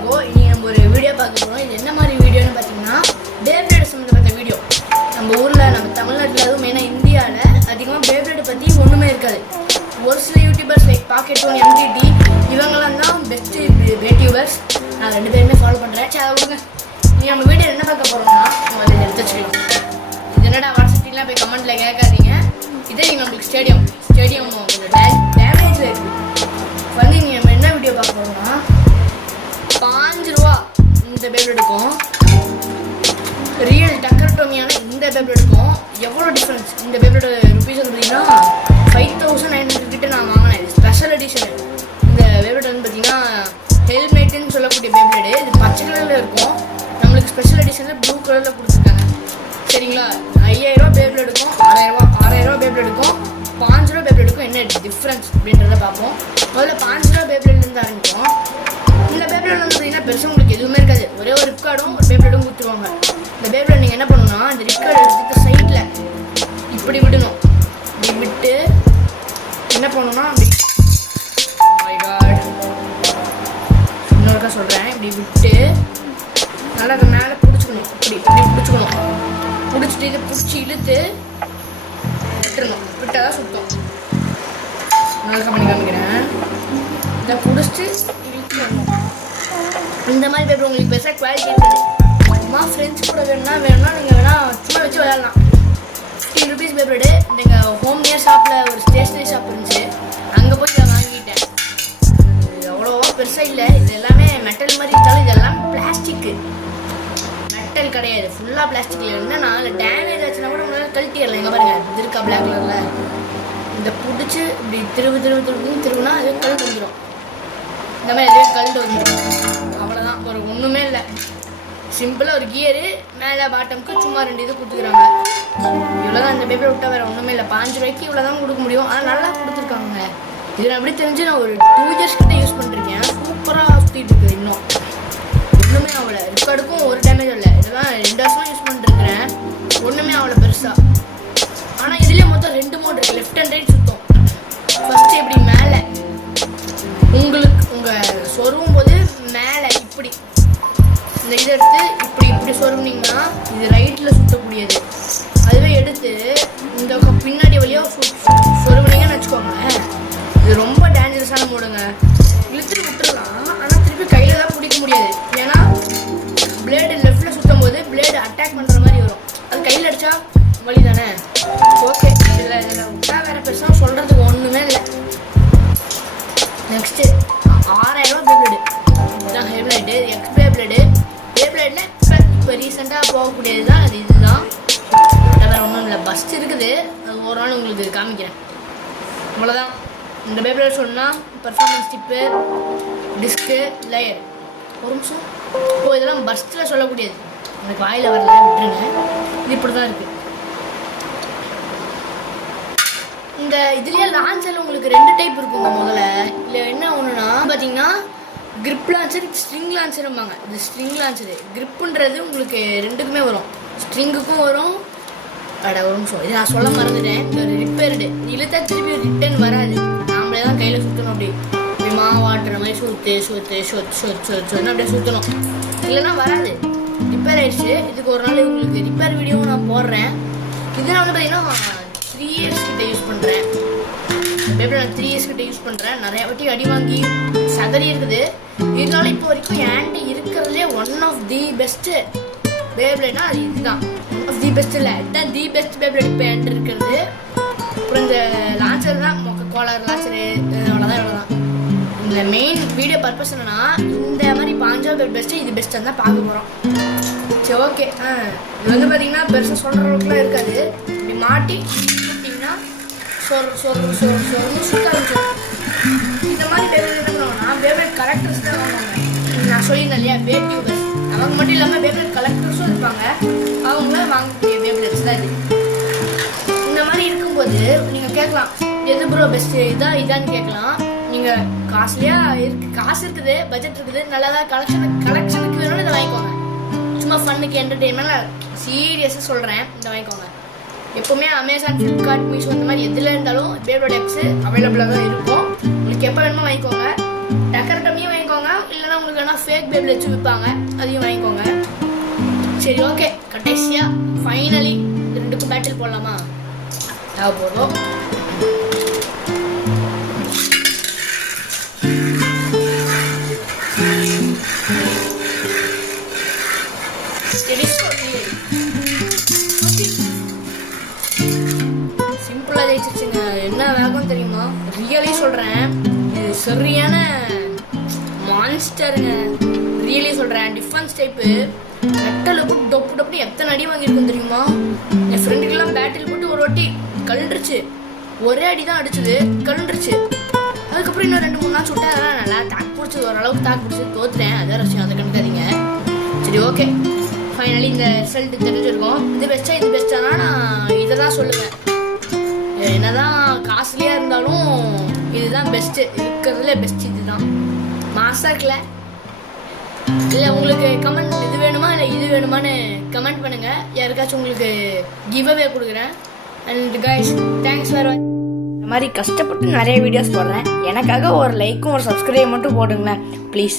எல்லாருக்கும் இனி நம்ம ஒரு வீடியோ பார்க்க போகிறோம். இது என்ன மாதிரி வீடியோன்னு பார்த்தீங்கன்னா பேப்ளேட் சம்மந்தப்பட்ட வீடியோ. நம்ம ஊரில் நம்ம தமிழ்நாட்டில் அதுவும் மெயினாக இந்தியாவில் அதிகமாக பேப்ளேட் பற்றி ஒன்றுமே இருக்காது. ஒரு சில YouTubers like pocket one MTT இவங்கெல்லாம் தான் பெஸ்ட்டு யூடியூபர்ஸ். நான் 2 பேருமே ஃபாலோ பண்ணுறேன். சரி அதை விடுங்க. நீ நம்ம வீடியோ என்ன பார்க்க போகிறோம்னா நம்ம அதை எடுத்து வச்சுக்கலாம். இது என்னடா வாட்ஸ்அப்லாம் போய் கமெண்ட்டில் கேட்காதீங்க. இதே நீங்கள் நம்மளுக்கு ஸ்டேடியம் கொஞ்சம் டேமேஜில் இருக்குது வந்து நீங்கள் நம்ம என்ன வீடியோ பார்க்க போகிறோம்னா 5 ரூபா இந்த பேப்ளேட்டுக்கும் ரியல் டக்கர்டோமியான இந்த பேப்ளேட்டுக்கும் எவ்வளோ டிஃப்ரென்ஸ். இந்த பேப்ளேட் ருபீஸ் வந்து பார்த்தீங்கன்னா 5900 கிட்ட நான் வாங்கினேன். இது ஸ்பெஷல் எடிஷனு. இந்த பேப்ளேட் வந்து பார்த்தீங்கன்னா ஹெல்மெட்டுன்னு சொல்லக்கூடிய பேப்ளேடு. இது பச்சை கலரில் இருக்கும். நம்மளுக்கு ஸ்பெஷல் எடிஷனில் ப்ளூ கலரில் கொடுத்துருக்காங்க. சரிங்களா? 5000 ரூபா பேப்ளேட்டுக்கும் 6000 ரூபா பேப்ளேட்டுக்கும் 5 ரூபா பேப்ளேட்டுக்கும் என்ன டிஃப்ரென்ஸ் அப்படின்றத பார்ப்போம். முதல்ல 5 ரூபா பேப்ளேட்லேருந்து ஆரம்பிக்கும். இந்த பேப்ளேட் வந்து பார்த்தீங்கன்னா பெருசாக உங்களுக்கு எதுவுமே இருக்காது. ஒரே ஒரு ரிப்கார்டும் ஒரு பேப்ளேட்டும் கொடுத்துருவாங்க. இந்த பேப்ளேட் நீங்கள் என்ன பண்ணணும்னா இந்த ரிப்கார்டு எடுத்துட்டு சைடில் இப்படி விடணும். இப்படி விட்டு என்ன பண்ணணும்னா இன்னொருக்கா சொல்கிறேன். இப்படி விட்டு நல்லா அதை மேலே பிடிச்சிக்கணும். இப்படி பிடிச்சிக்கணும். பிடிச்சிட்டு இதை பிடிச்சி இழுத்து விட்டுறணும். விட்டால் தான் சுத்தம். நல்லா பண்ணி காமிக்கிறேன். இதை பிடிச்சிட்டு இழுத்துடணும். இந்த மாதிரி பேப்பர் உங்களுக்கு பெருசாக குவாலிட்டி இருக்காது. சும்மா ஃப்ரெண்ட்ஸ் கூட வேணும்னா நீங்கள் வேணால் சும்மா வச்சு விளையாடலாம். 15 ருபீஸ் பேப்பரு. எங்கள் ஹோம் நியர் ஷாப்பில் ஒரு ஸ்டேஷ்னரி ஷாப் இருந்துச்சு. அங்கே போய் இதை வாங்கிட்டேன். அவ்வளோவா பெருசாக இல்லை. இது எல்லாமே மெட்டல் மாதிரி இருந்தாலும் இதெல்லாம் பிளாஸ்டிக்கு. மெட்டல் கிடையாது. ஃபுல்லாக பிளாஸ்டிக்கில் இருந்தால் நான் டேமேஜ் ஆச்சுன்னா கூட உங்களால் கழட்டிடலாம். எங்கே பாருங்கள் இது இருக்கா பிளாக் கலரில். இதை பிடிச்சி இப்படி திருவுனா அது கழுட்டு வந்துடும். இந்த மாதிரி எதுவே கழுட்டு வந்துடும். அவ்வளோதான். ஒரு ஒன்றுமே இல்லை. சிம்பிளாக ஒரு கியரு மேலே பாட்டமுக்கு சும்மா 2 இது கொடுத்துக்கிறாங்க. இவ்வளோதான். இந்த பேப்பரை விட்டால் வேறு ஒன்றுமே இல்லை. 5 ரூபாய்க்கு இவ்வளோ தான் கொடுக்க முடியும். ஆனால் நல்லா கொடுத்துருக்காங்க. இது நான் எப்படி தெரிஞ்சு நான் ஒரு 2 இயர்ஸ் கிட்ட யூஸ் பண்ணிருக்கேன். சூப்பராக சுற்றிட்டு இருக்குது. இன்னும் ஒன்றுமே ஆகலை. ரிக்கார்டுக்கும் ஒரு டேமேஜ் இல்லை. இதெல்லாம் 2 வருஷமாக யூஸ் பண்ணிருக்கிறேன். ஒன்றுமே ஆகலை பெருசாக. ஆனால் இதுலேயே மொத்தம் 2 மோட் இருக்குது. லெஃப்ட் அண்ட் ரைட் சுத்தம். ஃபஸ்ட்டு எப்படி மேலே உங்களுக்கு உங்கள் சொருவும் போது மேலே இப்படி இந்த இதை எடுத்து இப்படி சொருவினீங்கன்னா இது ரைட்டில் சுற்றக்கூடியது. அதுவே எடுத்து இந்த பின்னாடி வழியாக சொருவினீங்கன்னு வச்சுக்கோங்க. இது ரொம்ப டேஞ்சரஸான மோடுங்க. இழுத்துட்டு விட்டுடலாம். ஆனால் திருப்பி கையில் தான் பிடிக்க முடியாது. ஏன்னா பிளேடு லெஃப்டில் சுற்றும் போது பிளேடு அட்டாக் பண்ணுற மாதிரி வரும். அது கையில் அடித்தா வலி தானே. ஓகே. இதில் விட்டால் வேறு பெருசாக சொல்கிறதுக்கு ஒன்றுமே இல்லை. நெக்ஸ்ட்டு 6000 ரூபா பேப்ளேடு. இதுதான் ஹெல்மெட்டு. எக்ஸ் பேப்ளேடு. பேப்ளேட்டில் இப்போ ரீசெண்டாக போகக்கூடியது தான் அது. இதுதான் வேறு ஒன்றும் இல்லை. பஸ்ட் இருக்குது. அது ஒரு நாள் உங்களுக்கு காமிக்கிறேன். அவ்வளோதான். இந்த பேப்ளேட் சொன்னால் பர்ஃபார்மன்ஸ் டிப்பு டிஸ்க்கு லேயர். ஒரு நிமிஷம். இதெல்லாம் பஸ்ட்டில் சொல்லக்கூடியது. எனக்கு வாயில் வரல, விட்டுருங்க. இது இப்படி தான் இருக்குது. இந்த இதுலேயே லான்ச்சரில் உங்களுக்கு 2 டைப் இருக்குங்க. முதல்ல இல்லை என்ன ஒன்றுனா பார்த்தீங்கன்னா கிரிப் லான்ச்சர், ஸ்ட்ரிங் லான்ச்சரும்பாங்க. இது ஸ்ட்ரிங் லான்ச்சரு. கிரிப்புன்றது உங்களுக்கு 2க்குமே வரும். ஸ்ட்ரிங்குக்கும் வரும். ஒரு நிமிஷம். இது நான் சொல்ல மறந்துட்டேன். இந்த ஒரு ரிப்பேர்டு இழுத்தா திருப்பி ரிட்டர்ன் வராது. நாமளே தான் கையில் சுற்றணும். அப்படி மாவாட்டுற மாதிரி சொத்துன்னு அப்படியே சுற்றணும். இல்லைன்னா வராது. ரிப்பேர் ஆயிடுச்சு. இதுக்கு ஒரு நாள் உங்களுக்கு ரிப்பேர் வீடியோவும் நான் போடுறேன். இது நான் வந்து பார்த்தீங்கன்னா 3 இயர்ஸ் கிட்ட யூஸ் பண்ணுறேன். பேப்பர் நான் 3 இயர்ஸ் கிட்ட யூஸ் பண்ணுறேன். நிறைய வாட்டி அடி வாங்கி சதறி இருக்குது. இருந்தாலும் இப்போ வரைக்கும் என்கிட்ட இருக்கிறதுலே ஒன் ஆஃப் தி பெஸ்ட்டு பேப்ளேட்னா அது இதுதான். ஒன் ஆஃப் தி பெஸ்ட் இல்லை, இதுதான் தி பெஸ்ட் பேப்ளேட் இப்போ என்கிட்ட இருக்கிறது. அப்புறம் இந்த லான்ச்சர் தான் கோலர் லான்ச்சரு. அவ்வளோதான். இந்த மெயின் வீடியோ பர்பஸ் என்னன்னா இந்த மாதிரி 5 ரூபா பெஸ்ட்டு இது பெஸ்ட்டாக தான் பார்க்க போகிறோம். சரி ஓகே. இது வந்து பார்த்தீங்கன்னா பெருசாக சொல்கிற அளவுக்குலாம் இருக்காது. இப்படி மாட்டி சுட்டிங்கன்னா சொர்னு சுத்த ஆரம்பிச்சிடும். இந்த மாதிரி பேப்ளேட் என்ன பண்ணுவாங்கன்னா பேப்ளேட் கலெக்டர்ஸ் தான் வாங்குவாங்க. நான் சொல்லியிருந்தேன் இல்லையா பேப்டியூபர்ஸ். அவங்க மட்டும் இல்லாமல் பேப்ளேட் கலெக்டர்ஸும் இருப்பாங்க. அவங்களாம் வாங்கக்கூடிய பேப்ளேட்ஸ் தான் இது. இந்த மாதிரி இருக்கும்போது நீங்கள் கேட்கலாம் எது ப்ரோ பெஸ்ட்டு இதான்னு கேட்கலாம். நீங்கள் காசு இருக்குது, பட்ஜெட் இருக்குது, நல்லதாக கலெக்ஷனுக்கு வேணும்னு இதை வாங்கிக்கோங்க. சும்மா ஃபன்னுக்கு என்டர்டெயின்மெண்ட் சீரியஸாக சொல்கிறேன். இதை வாங்கிக்கோங்க. எப்போவுமே அமேசான், ஃப்ளிப்கார்ட், மீஷோ இந்த மாதிரி எதில் இருந்தாலும் பேப்ளேட் எக்ஸு அவைலபிளாக தான் இருக்கும். உங்களுக்கு எப்போ வேணுமோ வாங்கிக்கோங்க. டக்கர்டமியும் வாங்கிக்கோங்க. இல்லைனா உங்களுக்கு வேணால் ஃபேக் பேபிள் வச்சு விற்பாங்க, அதையும் வாங்கிக்கோங்க. சரி ஓகே, கடைசியாக ஃபைனலி ரெண்டுக்கும் பேட்டில் போடலாமா? போதும். சிம்பிளா ஜெயிச்சிருச்சுங்க. என்ன வேகம் தெரியுமா? ரியலி சொல்றேன், இது சரியான மான்ஸ்டருங்க. ரியலி சொல்றேன். டிஃபென்ஸ் டைப்பு நெட்டல போட்டு டொப்பு டொப்பு எத்தனை அடி வாங்கியிருக்கும் தெரியுமா? என் ஃப்ரெண்டுக்கெல்லாம் பேட்டில் போட்டு ஒரு வாட்டி கழுண்டுருச்சு. ஒரே அடி தான் அடிச்சது, கழுண்டுருச்சு. அதுக்கப்புறம் இன்னும் 2-3 நாள் சுட்டேன். அதெல்லாம் நல்லா தாக்கு பிடிச்சி, ஓரளவுக்கு தாக்கு பிடிச்சி தோத்துறேன். அதான் விஷயம், அதை கண்டுக்காதீங்க. சரி ஓகே, ஃபைனலி இந்த ரிசல்ட் தெரிஞ்சிருக்கோம். இது பெஸ்ட்டானா நான் இதை தான் சொல்லுவேன். என்னதான் காஸ்ட்லியாக இருந்தாலும் இதுதான் பெஸ்ட்டு, இருக்கிறதுல பெஸ்ட் இதுதான். மாசாக இருக்கல. இல்லை உங்களுக்கு கமெண்ட் இது வேணுமா இல்லை இது வேணுமான்னு கமெண்ட் பண்ணுங்கள். யாருக்காச்சும் உங்களுக்கு கிவ் அவே கொடுக்குறேன். அண்ட் கைஸ், தேங்க்ஸ் ஃபார் வாட்சிங். இந்த மாதிரி கஷ்டப்பட்டு நிறைய வீடியோஸ் போடுறேன். எனக்காக ஒரு லைக்கும் ஒரு சப்ஸ்கிரைப் மட்டும் போடுங்களேன் ப்ளீஸ்.